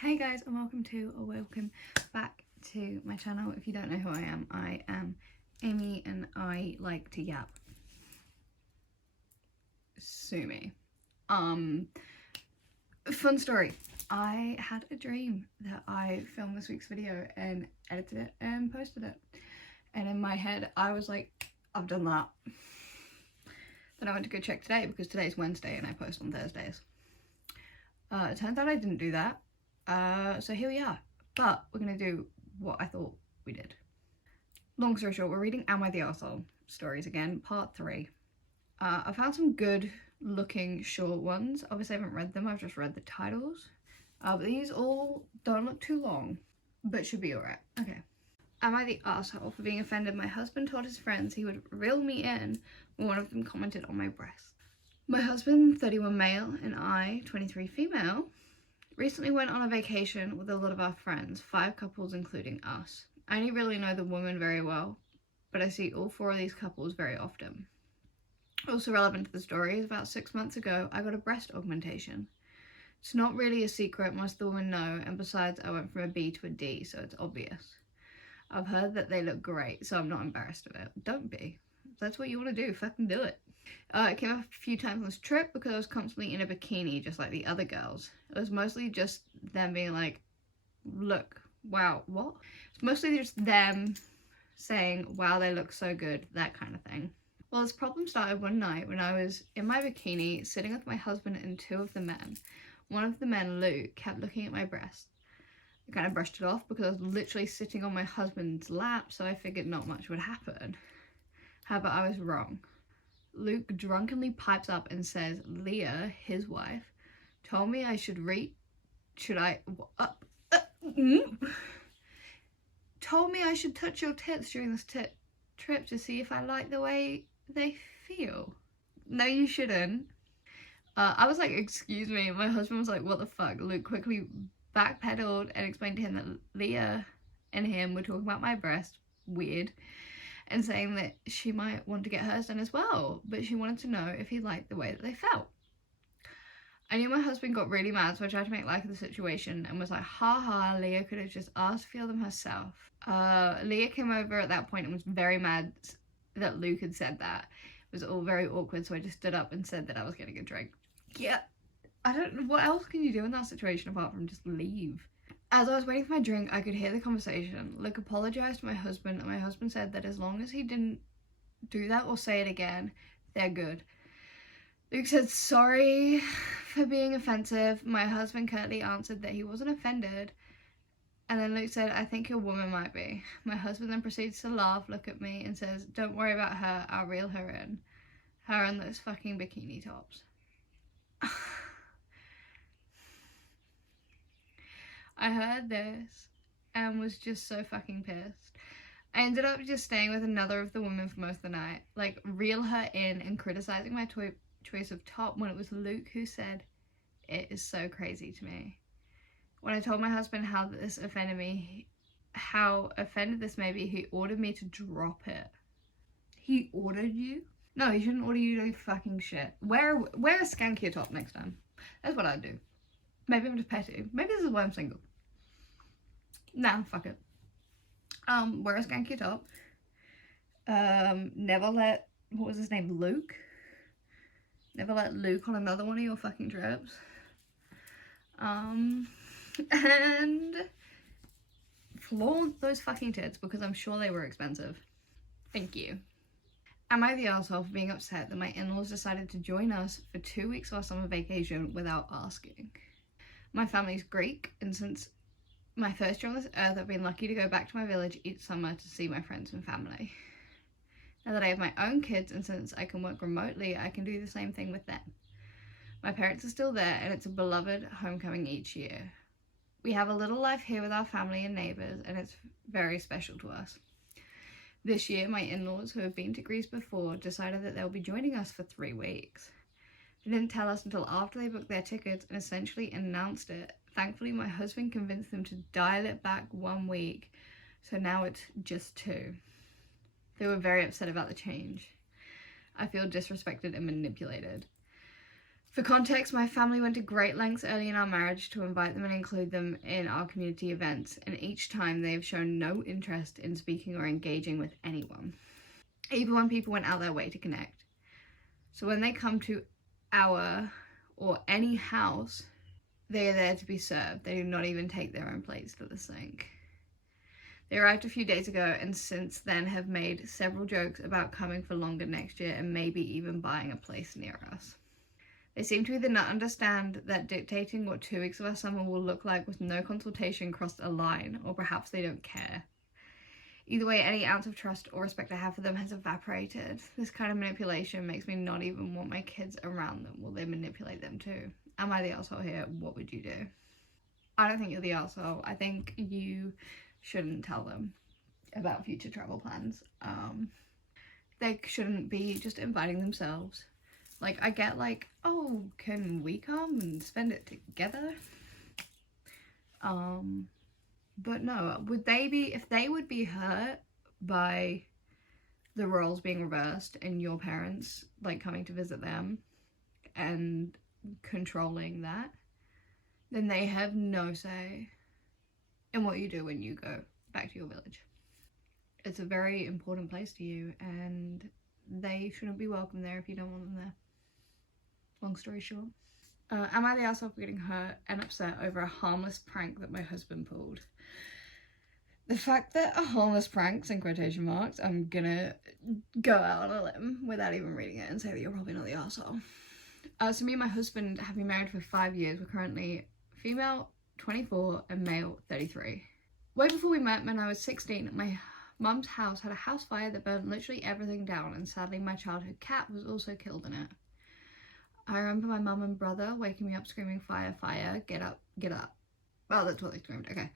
Hey guys, and welcome back to my channel. If you don't know who I am Amy and I like to yap. Sue me. Fun story. I had a dream that I filmed this week's video and edited it and posted it. And in my head, I was like, I've done that. Then I went to go check today because today's Wednesday and I post on Thursdays. It turns out I didn't do that. So here we are, but we're gonna do what I thought we did. Long story short, we're reading Am I the Arsehole stories again, part 3. I found some good looking short ones. Obviously I haven't read them, I've just read the titles. But these all don't look too long, but should be alright. Okay. Am I the arsehole for being offended? My husband told his friends he would reel me in when one of them commented on my breast. My husband, 31 male, and I, 23 female, recently went on a vacation with a lot of our friends, 5 couples including us. I only really know the woman very well, but I see all 4 of these couples very often. Also relevant to the story is about 6 months ago, I got a breast augmentation. It's not really a secret, most of the women know, and besides I went from a B to a D, so it's obvious. I've heard that they look great, so I'm not embarrassed of it. Don't be. If that's what you want to do, fucking do it. It came up a few times on this trip because I was constantly in a bikini just like the other girls. It was mostly just them being like, look, wow, what? It's mostly just them saying, wow, they look so good, that kind of thing. Well, this problem started one night when I was in my bikini sitting with my husband and 2 of the men. One of the men, Luke, kept looking at my breast. I kind of brushed it off because I was literally sitting on my husband's lap, so I figured not much would happen. However, I was wrong. Luke drunkenly pipes up and says Leah, his wife, told me I should told me I should touch your tits during this trip to see if I like the way they feel. No, you shouldn't. I was like, excuse me. My husband was like, what the fuck? Luke quickly backpedaled and explained to him that Leah and him were talking about my breast. Weird. And saying that she might want to get hers done as well, but she wanted to know if he liked the way that they felt. I knew my husband got really mad, so I tried to make light of the situation and was like, haha, Leah could have just asked to feel them herself. Leah came over at that point and was very mad that Luke had said that. It was all very awkward, so I just stood up and said that I was getting a drink. Yeah, I don't know, what else can you do in that situation apart from just leave? As I was waiting for my drink, I could hear the conversation. Luke apologised to my husband, and my husband said that as long as he didn't do that or say it again, they're good. Luke said sorry for being offensive. My husband curtly answered that he wasn't offended. And then Luke said, I think your woman might be. My husband then proceeds to laugh, look at me, and says, don't worry about her, I'll reel her in. Her and those fucking bikini tops. I heard this and was just so fucking pissed. I ended up just staying with another of the women for most of the night, like reel her in and criticizing my choice of top when it was Luke who said, it is so crazy to me. When I told my husband how offended this made me, he ordered me to drop it. He ordered you? No, he shouldn't order you to do fucking shit. Wear a skankier top next time. That's what I'd do. Maybe I'm just petty. Maybe this is why I'm single. Nah, fuck it. Wear a skanky top. Never let, what was his name, Luke? Never let Luke on another one of your fucking trips. And flaunt those fucking tits because I'm sure they were expensive. Thank you. Am I the arsehole for being upset that my in-laws decided to join us for 2 weeks of our summer vacation without asking? My family's Greek, and since my first year on this earth, I've been lucky to go back to my village each summer to see my friends and family. Now that I have my own kids, and since I can work remotely, I can do the same thing with them. My parents are still there, and it's a beloved homecoming each year. We have a little life here with our family and neighbours, and it's very special to us. This year, my in-laws, who have been to Greece before, decided that they'll be joining us for 3 weeks. They didn't tell us until after they booked their tickets and essentially announced it. Thankfully, my husband convinced them to dial it back 1 week, so now it's just 2. They were very upset about the change. I feel disrespected and manipulated. For context, my family went to great lengths early in our marriage to invite them and include them in our community events, and each time they have shown no interest in speaking or engaging with anyone, even when people went out their way to connect. So when they come to our or any house, they are there to be served. They do not even take their own plates to the sink. They arrived a few days ago and since then have made several jokes about coming for longer next year and maybe even buying a place near us. They seem to either not understand that dictating what 2 weeks of our summer will look like with no consultation crossed a line, or perhaps they don't care. Either way, any ounce of trust or respect I have for them has evaporated. This kind of manipulation makes me not even want my kids around them. Will they manipulate them too? Am I the asshole here? What would you do? I don't think you're the asshole. I think you shouldn't tell them about future travel plans. They shouldn't be just inviting themselves. Like, I get like, oh, can we come and spend it together? But no, would they be, if they would be hurt by the roles being reversed and your parents like coming to visit them and controlling that, then they have no say in what you do when you go back to your village. It's a very important place to you and they shouldn't be welcome there if you don't want them there. Long story short. Am I the asshole for getting hurt and upset over a harmless prank that my husband pulled? The fact that a harmless prank's in quotation marks, I'm gonna go out on a limb without even reading it and say that you're probably not the asshole. So me and my husband have been married for 5 years. We're currently female 24 and male 33. Way before we met, when I was 16, my mum's house had a house fire that burned literally everything down, and sadly my childhood cat was also killed in it. I remember my mum and brother waking me up screaming, fire, fire, get up, get up. Well, that's what they screamed, okay.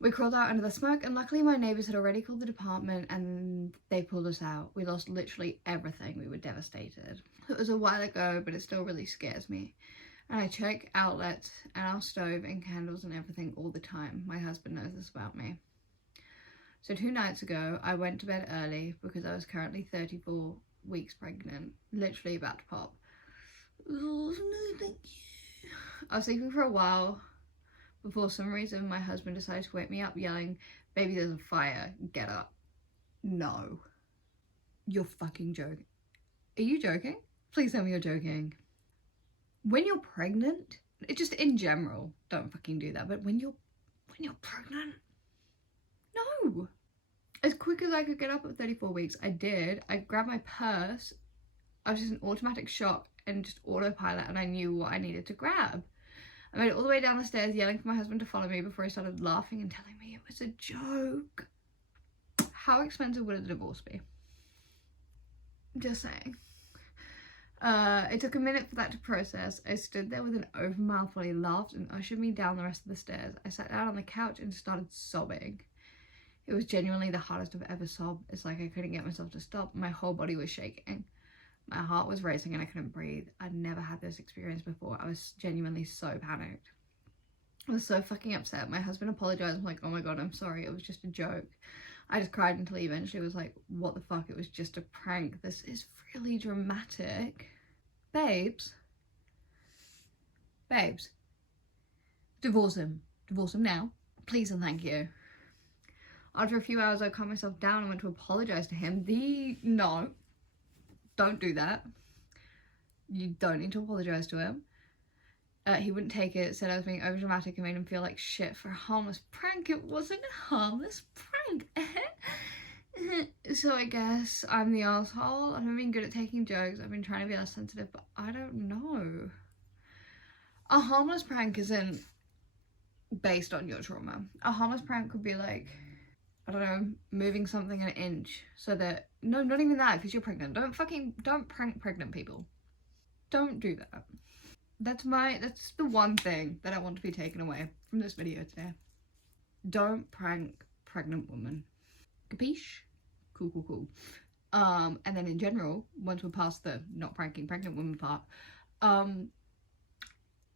We crawled out under the smoke and luckily my neighbours had already called the department and they pulled us out. We lost literally everything. We were devastated. It was a while ago, but it still really scares me. And I check outlets and our stove and candles and everything all the time. My husband knows this about me. So 2 nights ago, I went to bed early because I was currently 34 weeks pregnant, literally about to pop. Oh, no, thank you. I was sleeping for a while before some reason my husband decided to wake me up yelling, baby, there's a fire, get up. No. You're fucking joking. Are you joking? Please tell me you're joking. When you're pregnant, it just in general, don't fucking do that, but when you're pregnant, no. As quick as I could get up at 34 weeks, I did. I grabbed my purse. I was just in automatic shock and just autopilot, and I knew what I needed to grab. I made it all the way down the stairs yelling for my husband to follow me before he started laughing and telling me it was a joke. How expensive would a divorce be? Just saying. It took a minute for that to process. I stood there with an open mouth while he laughed and ushered me down the rest of the stairs. I sat down on the couch and started sobbing. It was genuinely the hardest I've ever sobbed. It's like I couldn't get myself to stop. My whole body was shaking. My heart was racing and I couldn't breathe. I'd never had this experience before. I was genuinely so panicked. I was so fucking upset. My husband apologized. I'm like, oh my god, I'm sorry. It was just a joke. I just cried until he eventually was like, what the fuck? It was just a prank. This is really dramatic. Babes. Babes. Divorce him. Divorce him now. Please and thank you. After a few hours, I calmed myself down and went to apologize to him. No. Don't do that. You don't need to apologise to him. He wouldn't take it, said I was being over dramatic and made him feel like shit for a harmless prank. It wasn't a harmless prank. So I guess I'm the asshole. I haven't been good at taking jokes. I've been trying to be less sensitive, but I don't know. A harmless prank isn't based on your trauma. A harmless prank could be like, I don't know, moving something an inch so that, no, not even that, because you're pregnant. Don't prank pregnant people. Don't do that. That's the one thing that I want to be taken away from this video today. Don't prank pregnant women. Capiche? Cool, cool, cool. And then in general, once we're past the not pranking pregnant women part,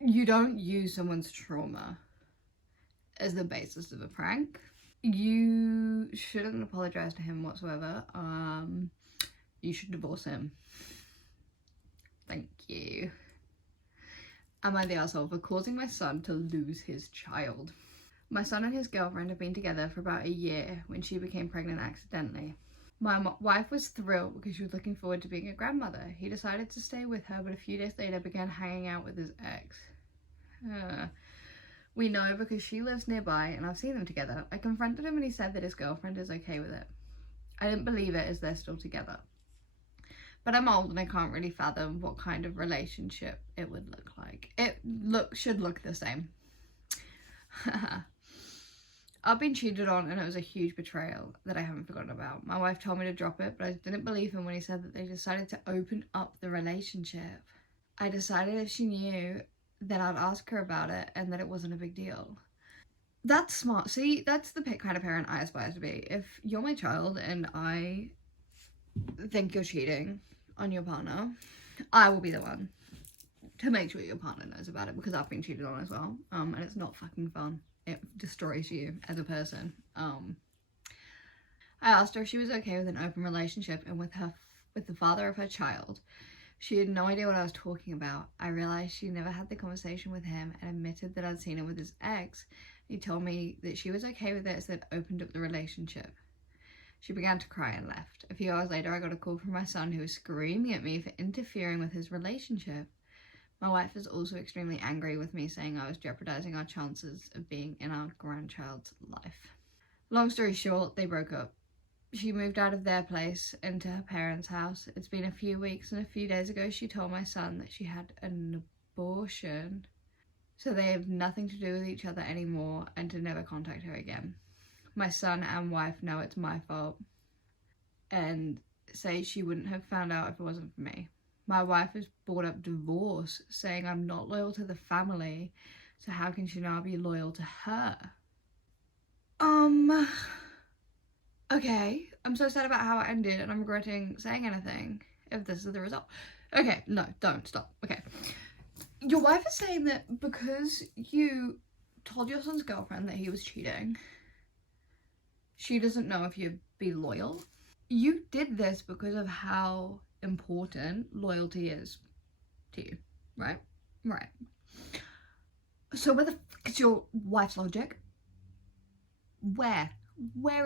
you don't use someone's trauma as the basis of a prank. You shouldn't apologize to him whatsoever. You should divorce him. Thank you. Am I the asshole for causing my son to lose his child? My son and his girlfriend have been together for about a year when she became pregnant accidentally. My wife was thrilled because she was looking forward to being a grandmother. He decided to stay with her, but a few days later began hanging out with his ex. We know because she lives nearby and I've seen them together. I confronted him and he said that his girlfriend is okay with it. I didn't believe it as they're still together. But I'm old and I can't really fathom what kind of relationship it would look like. It should look the same. I've been cheated on and it was a huge betrayal that I haven't forgotten about. My wife told me to drop it, but I didn't believe him when he said that they decided to open up the relationship. I decided if she knew, then I'd ask her about it and that it wasn't a big deal. That's smart. See, that's the kind of parent I aspire to be. If you're my child and I think you're cheating on your partner, I will be the one to make sure your partner knows about it, because I've been cheated on as well. And it's not fucking fun. It destroys you as a person. I asked her if she was okay with an open relationship and with the father of her child. She had no idea what I was talking about. I realized she never had the conversation with him and admitted that I'd seen him with his ex. He told me that she was okay with it, so it opened up the relationship. She began to cry and left. A few hours later, I got a call from my son who was screaming at me for interfering with his relationship. My wife is also extremely angry with me, saying I was jeopardizing our chances of being in our grandchild's life. Long story short, they broke up. She moved out of their place into her parents' house. It's been a few weeks, and a few days ago she told my son that she had an abortion. So they have nothing to do with each other anymore and to never contact her again. My son and wife know it's my fault and say she wouldn't have found out if it wasn't for me. My wife has brought up divorce, saying I'm not loyal to the family, so how can she now be loyal to her? Okay, I'm so sad about how it ended and I'm regretting saying anything if this is the result. Okay, no, don't, stop. Okay. Your wife is saying that because you told your son's girlfriend that he was cheating, she doesn't know if you'd be loyal. You did this because of how important loyalty is to you, right? Right. So where the fuck is your wife's logic? Where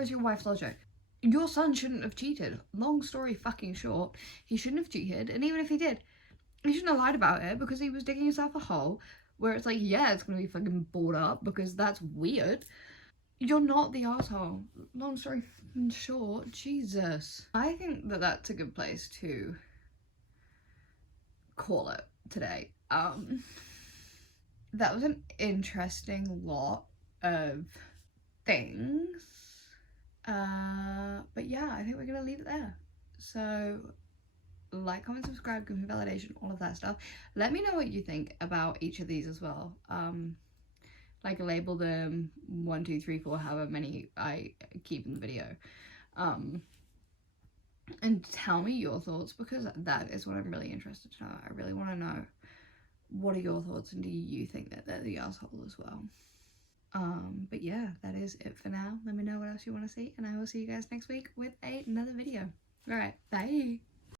is your wife's logic? Your son shouldn't have cheated. Long story fucking short, he shouldn't have cheated, and even if he did, he shouldn't have lied about it, because he was digging himself a hole where it's like, yeah, it's gonna be fucking bored up because that's weird. You're not the asshole. Long story short, Jesus. I think that that's a good place to call it today. That was an interesting lot of things. But yeah, I think we're gonna leave it there. So like, comment, subscribe, give me validation, all of that stuff. Let me know what you think about each of these as well. Like, label them 1, 2, 3, 4, however many I keep in the video. And tell me your thoughts, because that is what I'm really interested to know. I really want to know, what are your thoughts, and do you think that they're the asshole as well? But yeah, that is it for now. Let me know what else you want to see, and I will see you guys next week with another video. Alright, bye!